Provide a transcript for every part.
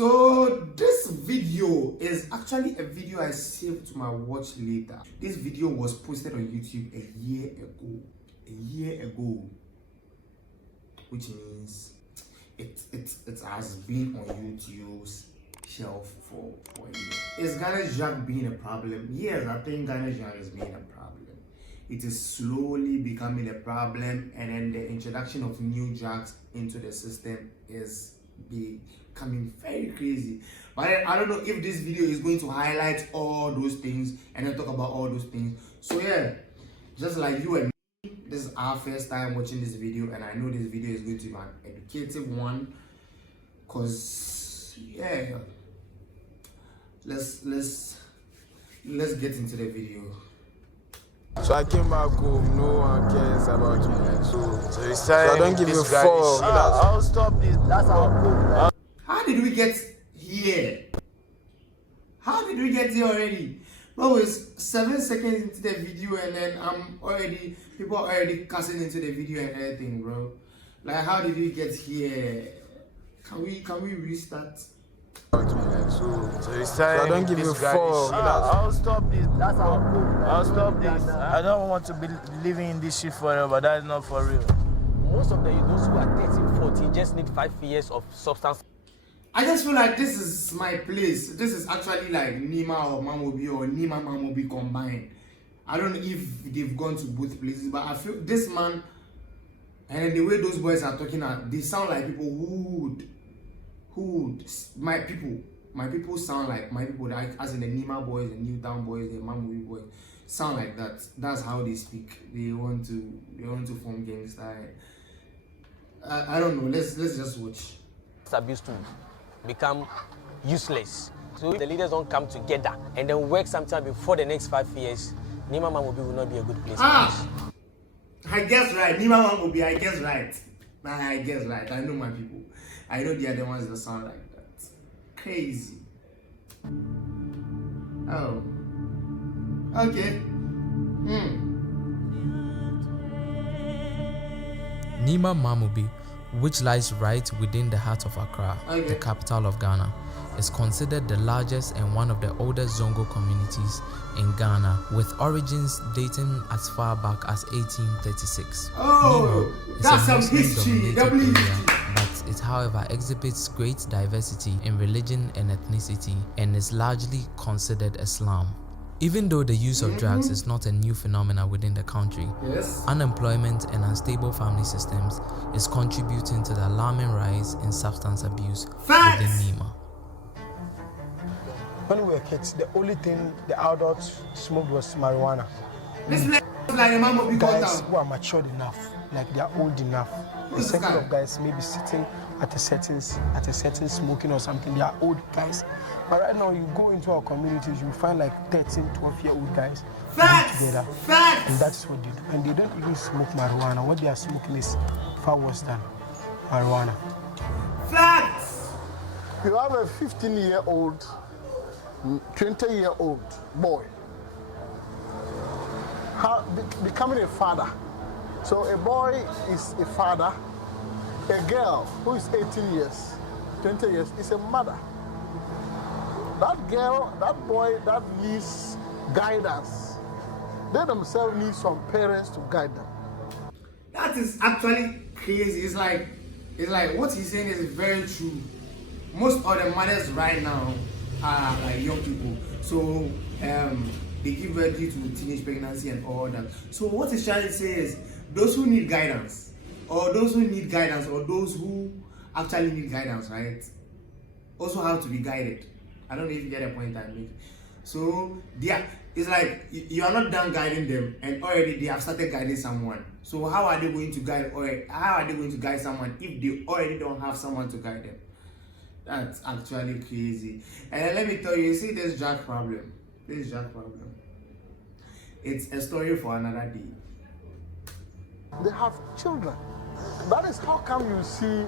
So this video is actually a video I saved to my watch later. This video was posted on YouTube a year ago, which means it has been on YouTube's shelf for a year. Is Ghana's drug being a problem? Yes, I think Ghana's drug is being a problem. It is slowly becoming a problem, and then the introduction of new drugs into the system is becoming very crazy. But I don't know if this video is going to highlight all those things and then talk about all those things. So yeah, just like you and me, this is our first time watching this video, and I know this video is going to be an educative one, cause yeah, let's get into the video. So I came back home, no one cares about me. So it's time. So I don't give a fuck. I'll stop this. That's how. How did we get here? How did we get here already? Bro, it's 7 seconds into the video and then people are already cussing into the video and everything, bro. Like, how did we get here? Can we restart? So it's time. So I don't give a fuck. I'll stop this. That's how. I'll stop this. I don't want to be living in this shit forever. That's not for real. Most of those who are 13, 14 just need 5 years of substance. I just feel like this is my place. This is actually like Nima or Mamobi or Nima Mamobi combined. I don't know if they've gone to both places, but I feel this man and the way those boys are talking, they sound like people who would my people sound like my people, that, as in the Nima boys, the Newtown boys, the Mamobi boys sound like that. That's how they speak. They want to form gangster. I don't know. Let's just watch. Abuse to become useless. So if the leaders don't come together and then work sometime before the next 5 years, Nima Mamobi will not be a good place. I guess right. Nima Mamobi, I guess right. I guess right. I know my people. I know the other ones that sound like that. Crazy. Oh. Okay. Nima Mamobi, which lies right within the heart of Accra, the capital of Ghana, is considered the largest and one of the oldest Zongo communities in Ghana, with origins dating as far back as 1836. Oh, Nima that's is a some Muslim-dominated history. area, but it, however, exhibits great diversity in religion and ethnicity and is largely considered a slum. Even though the use of drugs is not a new phenomenon within the country, unemployment and unstable family systems is contributing to the alarming rise in substance abuse within Nima. When we were kids, the only thing the adults smoked was marijuana. This like a Mamobi guys who are matured enough, like they are old enough. The circle of guys maybe sitting at a certain smoking or something. They are old guys. But right now, you go into our communities, you find like 13, 12-year-old guys together. And that's what they do. And they don't even smoke marijuana. What they are smoking is far worse than marijuana. Facts! You have a 15-year-old, 20-year-old boy becoming a father. So a boy is a father. A girl who is 18 years, 20 years is a mother. That girl, that boy, that needs guidance. They themselves need some parents to guide them. That is actually crazy. It's like what he's saying is very true. Most of the mothers right now are like young people. So they give birth due to teenage pregnancy and all that. So what he's trying to say is those who need guidance, or those who actually need guidance, right, also have to be guided. I don't know if you get a point I'm making. So it's like you are not done guiding them, and already they have started guiding someone. So how are they going to guide someone if they already don't have someone to guide them? That's actually crazy. And let me tell you, see this drug problem. It's a story for another day. They have children. That is how come you see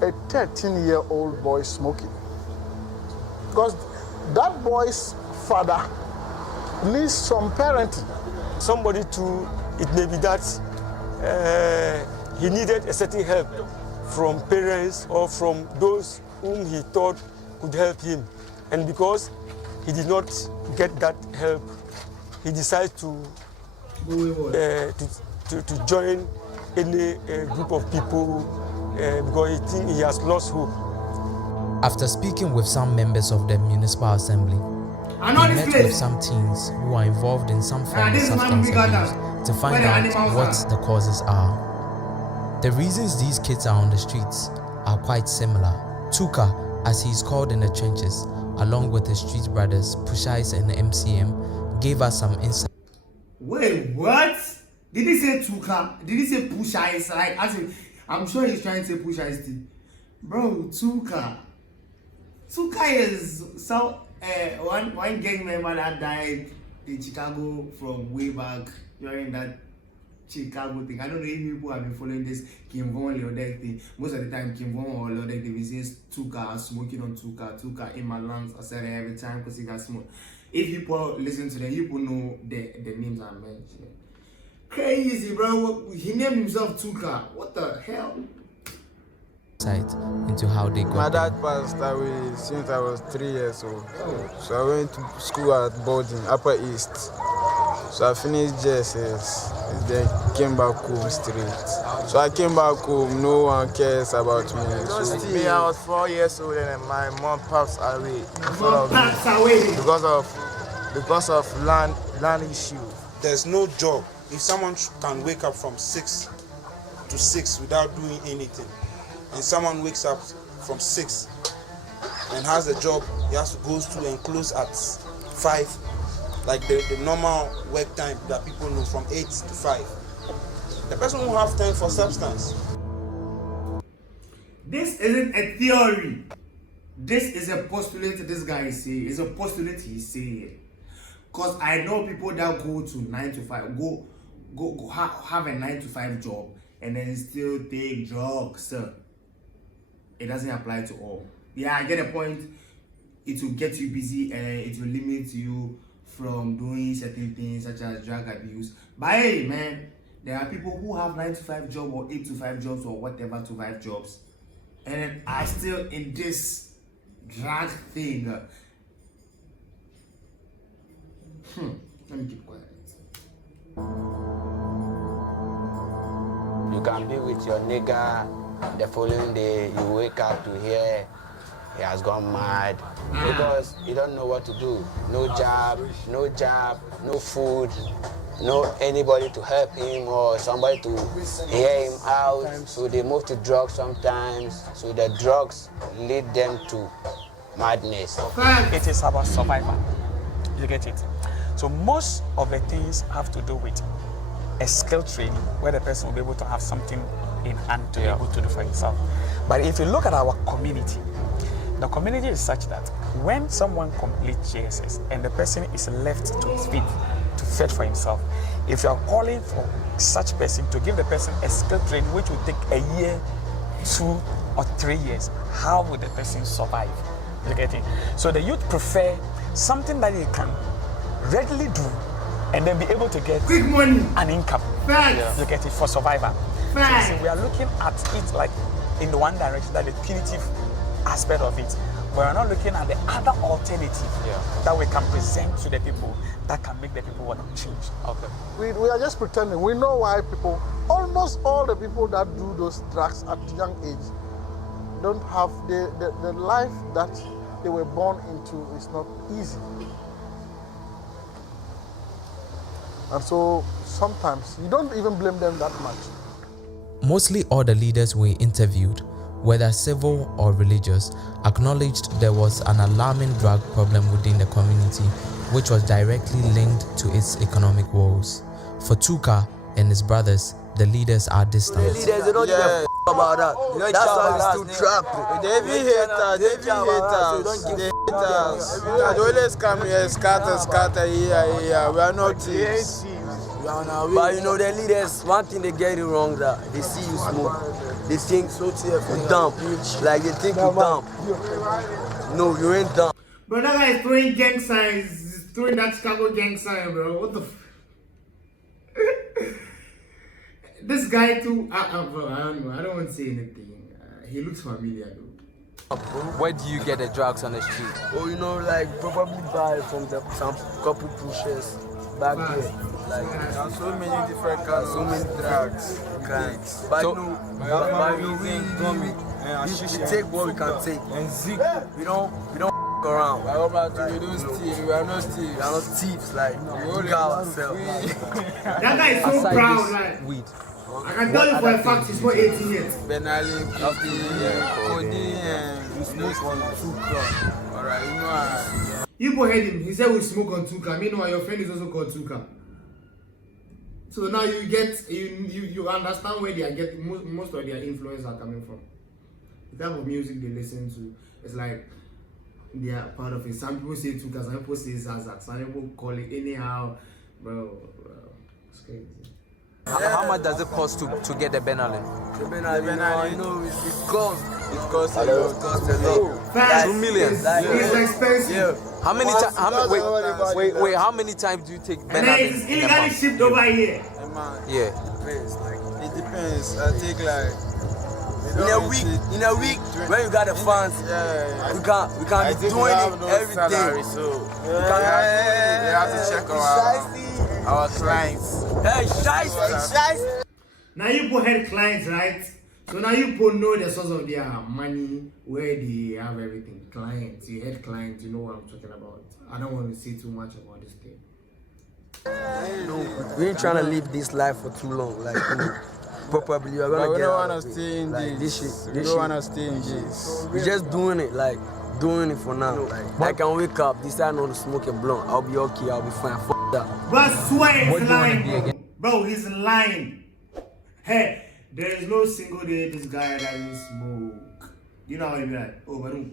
a 13-year-old boy smoking. Because that boy's father needs some parenting. Somebody to, it may be that he needed a certain help from parents or from those whom he thought could help him. And because he did not get that help, he decided to join any group of people because he thinks he has lost hope. After speaking with some members of the municipal assembly, he met with some teens who are involved in some form of substance abuse to find out what the causes are. The reasons these kids are on the streets are quite similar. Tuka, as he is called in the trenches, along with his street brothers, Pushais and MCM, gave us some insight. Wait, what? Did he say Tuka? Did he say Pushais? Like, I'm sure he's trying to say Pushais. Bro, Tuka. Tuka is so one gang member that died in Chicago from way back during that Chicago thing. I don't know if people have been following this Kim Von Leodek thing. Most of the time, Kim Von or Leodek, they say Tuka, smoking on Tuka in my lungs. I said it every time because he got smoke. If people listen to them, people know the names I mentioned. Crazy, bro. He named himself Tuka. What the hell? Into how they got My dad passed away since I was 3 years old. So I went to school at boarding, Upper East. So I finished JSS, then came back home straight. So I came back home, no one cares about me. So Me, I was 4 years old and my mom passed away in front of me because of land issue. There's no job. If someone can wake up from 6 to 6 without doing anything, and someone wakes up from 6 and has a job, he has to go to and close at 5, like the normal work time that people know from 8 to 5. The person won't have time for substance. This isn't a theory. This is a postulate this guy is saying. It's a postulate he's saying. Because I know people that go to 9 to 5, go have a 9 to 5 job and then still take drugs. It doesn't apply to all. Yeah, I get a point. It will get you busy and it will limit you from doing certain things such as drug abuse. But hey, man, there are people who have 9 to 5 job or 8 to 5 jobs or whatever to 5 jobs and are still in this drug thing. Let me keep quiet. You can be with your nigga. The following day, you wake up to hear he has gone mad because you don't know what to do. No job, no food, no anybody to help him or somebody to hear him out. So they move to drugs sometimes. So the drugs lead them to madness. It is about survival. You get it? So most of the things have to do with a skill training where the person will be able to have something in hand to be able to do for himself. But if you look at our community, the community is such that when someone completes JSS and the person is left to his feet to fend for himself, if you are calling for such person to give the person a skill training which will take a year, 2 or 3 years, how would the person survive? You get it? So the youth prefer something that they can readily do and then be able to get quick money, an income. Facts. You get it, for survival. Facts. So we are looking at it like in the one direction, that the punitive aspect of it. We are not looking at the other alternative that we can present to the people that can make the people want to change. Okay. We are just pretending. We know why people, almost all the people that do those drugs at young age, don't have the life that they were born into is not easy. And so sometimes you don't even blame them that much. Mostly all the leaders we interviewed, whether civil or religious, acknowledged there was an alarming drug problem within the community, which was directly linked to its economic woes. For Tuka and his brothers, the leaders are distant. The leaders, they don't give a f about that. That's why we still trapped. They be haters, they always come here, scatter here. We are not thieves. But you know the leaders, one thing they get it wrong, that they see you smoke, they think you dump, like they think you dump. No, you ain't dump. Bro, that guy is throwing gang signs. He's throwing that Chicago gang sign, bro. What the This guy too, bro, I don't know. I don't want to say anything. He looks familiar though. Where do you get the drugs on the street? Oh, you know, like probably buy from some couple pushers back there. Like There are so many different kinds, so many drugs. But So- you know, we take what we can take. And we don't around. We don't steal, we are not We thieves. are not thieves, like we got ourselves. That guy is so Aside proud, this like. weed. I can tell you for a fact he's not 18 yet. Benali, codeine, we smoke on 2 club. Alright, you know You go heard him. He said we smoke on 2K. Meanwhile, your friend is also called 2K. So now you get you understand where they are getting most of their influence are coming from. The type of music they listen to, it's like they are part of it. Some people say 2K, some people say Zaza, some people call it anyhow, bro. It's crazy. How much does it cost to get the Benalin? You know, it costs. it costs a lot. Facts. 2 million. It's expensive. Yeah. How many times? Wait. How many times do you take And then Benalin? it's illegally shipped over here. Man, Yeah. it depends. I take like In a week, when you got the funds, we can be doing it every day. So we have to check our clients. Hey, shice. Now you put head clients, right? So now you put know the source of their money, where they have everything. Clients, you head clients, you know what I'm talking about. I don't want to say too much about this thing. We ain't trying to live this life for too long. Like, probably you're But gonna we get don't out want of to it. stay in Like, this. this We shit. don't want to stay in this. We just doing it, like doing it for now. Like, I can wake up, decide not to smoke a blunt. I'll be okay. I'll be fine. F that. But I swear What he's do you wanna be lying, again? bro. He's lying. Hey, there is no single day this guy doesn't smoke. You know how they be like, oh, badum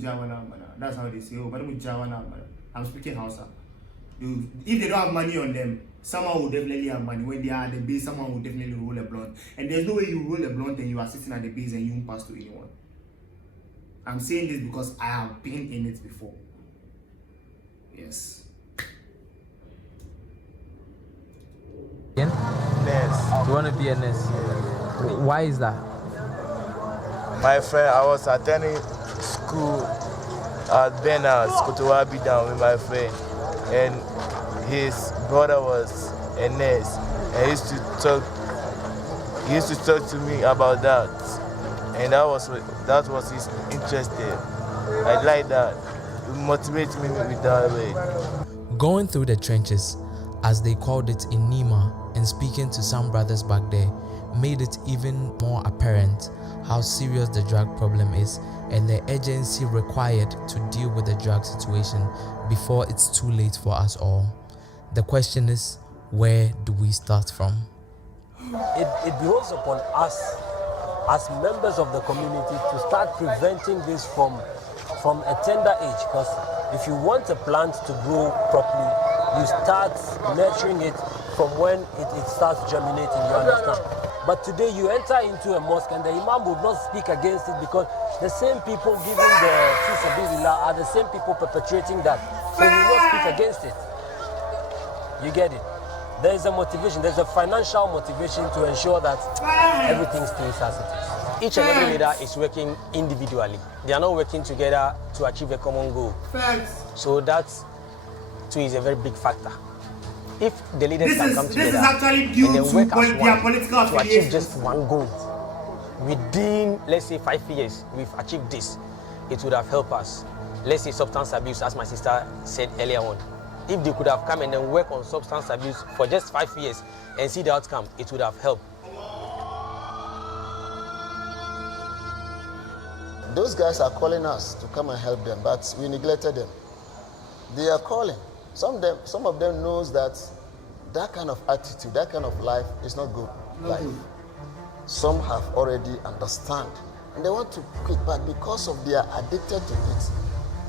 jawana mana. That's how they say, oh, badum jawana mana. I'm speaking Hausa. If they don't have money on them, someone will definitely have money. When they are at the base, someone will definitely roll a blunt. And there's no way you roll a blunt and you are sitting at the base and you won't pass to anyone. I'm saying this because I have been in it before. Yes. Nurse. You want to be a nurse? Why is that? My friend, I was attending school at Benas, Kotowabi down with my friend, and his brother was a nurse, and he used to talk to me about that, and that was his interest there. I like that. It motivates me with that way. Going through the trenches, as they called it in Nima, and speaking to some brothers back there made it even more apparent how serious the drug problem is and the urgency required to deal with the drug situation before it's too late for us all. The question is, where do we start from? It behoves upon us as members of the community to start preventing this from a tender age, because if you want a plant to grow properly, you start nurturing it from when it starts germinating, you understand? But today you enter into a mosque and the imam would not speak against it because the same people giving the fisabilillah are the same people perpetrating that. So you will not speak against it. You get it? There is a motivation, there's a financial motivation to ensure that everything stays as it is. Each and every leader is working individually. They are not working together to achieve a common goal. So that too is a very big factor. If the leaders can come together and then work as one to achieve just one goal, within, let's say, 5 years, we've achieved this, it would have helped us. Let's say substance abuse, as my sister said earlier on. If they could have come and then work on substance abuse for just 5 years and see the outcome, it would have helped. Those guys are calling us to come and help them, but we neglected them. They are calling. Some of them knows that kind of attitude, that kind of life is not good life. Some have already understand and they want to quit, but because of they are addicted to it,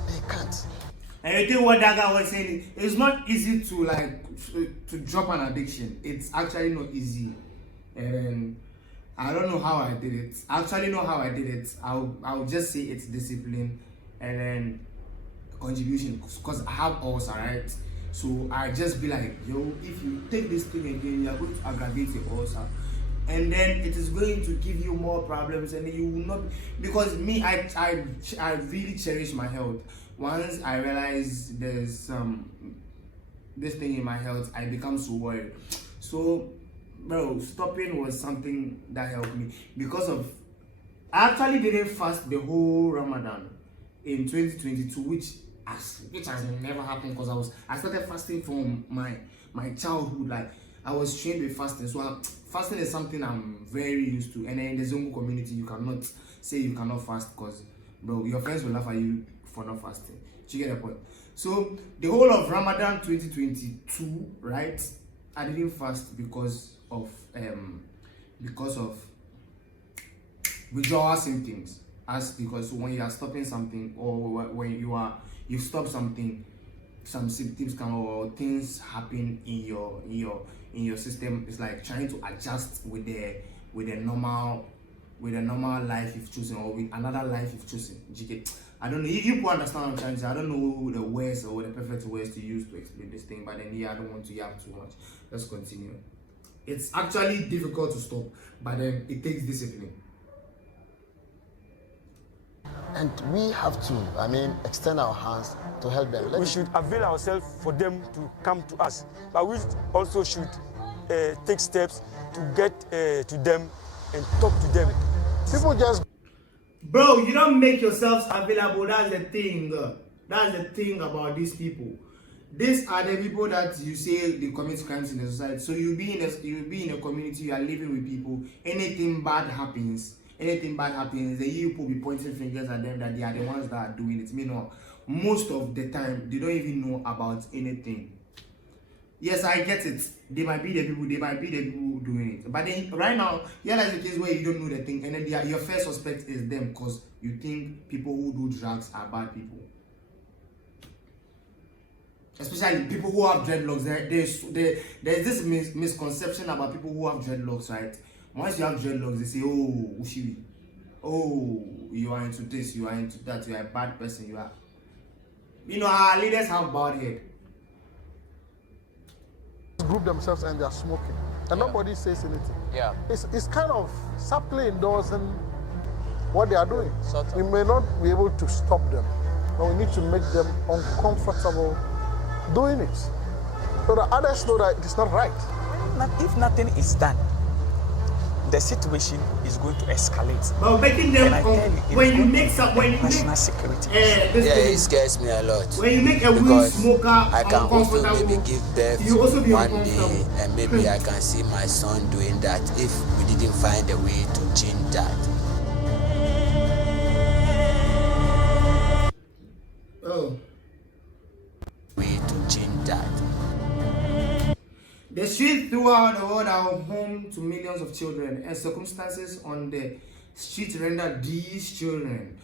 they can't. And you think what that guy was saying? It's not easy to drop an addiction. It's actually not easy. And I don't know how I did it. I actually know how I did it. I'll just say it's discipline and then contribution, because I have ulcer, right? So I just be like, yo, if you take this thing again, you are going to aggravate the ulcer. and then it is going to give you more problems, and then you will not, because me, I really cherish my health. Once I realize there's this thing in my health, I become so worried. So bro, stopping was something that helped me, because of I actually didn't fast the whole Ramadan in 2022, which has never happened, because I started fasting from my childhood. Like, I was trained with fasting, so fasting is something I'm very used to. And then in the Zongo community, you cannot say you cannot fast, because bro, your friends will laugh at you for not fasting. Do you get the point? So the whole of Ramadan 2022, right, I didn't fast because of withdrawal symptoms. Because when you are stopping something, or when you stop something, some symptoms come, or things happen in your system. It's like trying to adjust with the normal life you've chosen, or with another life you've chosen. I don't know, you people understand what I'm trying to say. I don't know the words or the perfect words to use to explain this thing, but then yeah, I don't want to yap too much. Let's continue. It's actually difficult to stop, but then it takes discipline. And we have to, extend our hands to help them. We should avail ourselves for them to come to us, but we also should take steps to get to them and talk to them. People just... Bro, you don't make yourselves available. That's the thing. That's the thing about these people. These are the people that you say they commit crimes in the society. So you'll be in a community, you are living with people. Anything bad happens, then you people be pointing fingers at them that they are the ones that are doing it. Meanwhile, most of the time they don't even know about anything. Yes, I get it. They might be the people doing it. But then right now, here is the case where you don't know the thing, and then your first suspect is them, because you think people who do drugs are bad people. Especially people who have dreadlocks. There's this misconception about people who have dreadlocks, right? Once you have dreadlocks, they say, oh, Ushiwi. Oh, you are into this, you are into that, you are a bad person, you are. You know, our leaders have bad head. Group themselves and they are smoking, and nobody says anything. Yeah. It's kind of subtly endorsing what they are doing. We may not be able to stop them, but we need to make them uncomfortable doing it, so that others know that it is not right. If nothing is done, the situation is going to escalate. But making them national security. It scares me a lot. When you make a weed smoker I can also maybe give birth one day, and maybe I can see my son doing that if we didn't find a way to change that. Oh. Way to change that. The streets throughout the world are home to millions of children, and circumstances on the street render these children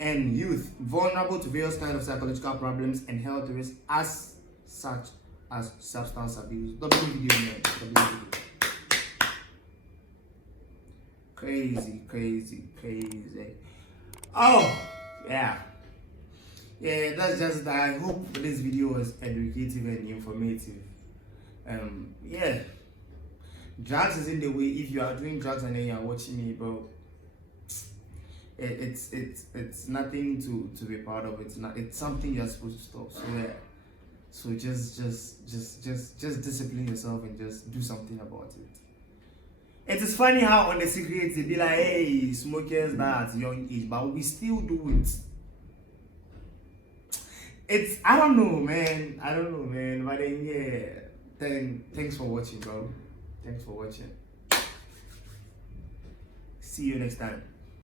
and youth vulnerable to various kinds of psychological problems and health risks, as such as substance abuse. Crazy. Oh, yeah, that's just that. I hope this video was educative and informative. Yeah, drugs is in the way. If you are doing drugs and then you are watching me, bro, it's nothing to be proud of. It's something you're supposed to stop. So yeah, so just discipline yourself and just do something about it. It is funny how on the secret they be like, hey, smokers that young age, but we still do it. I don't know, man. But then yeah. Thanks for watching, bro. Thanks for watching. See you next time.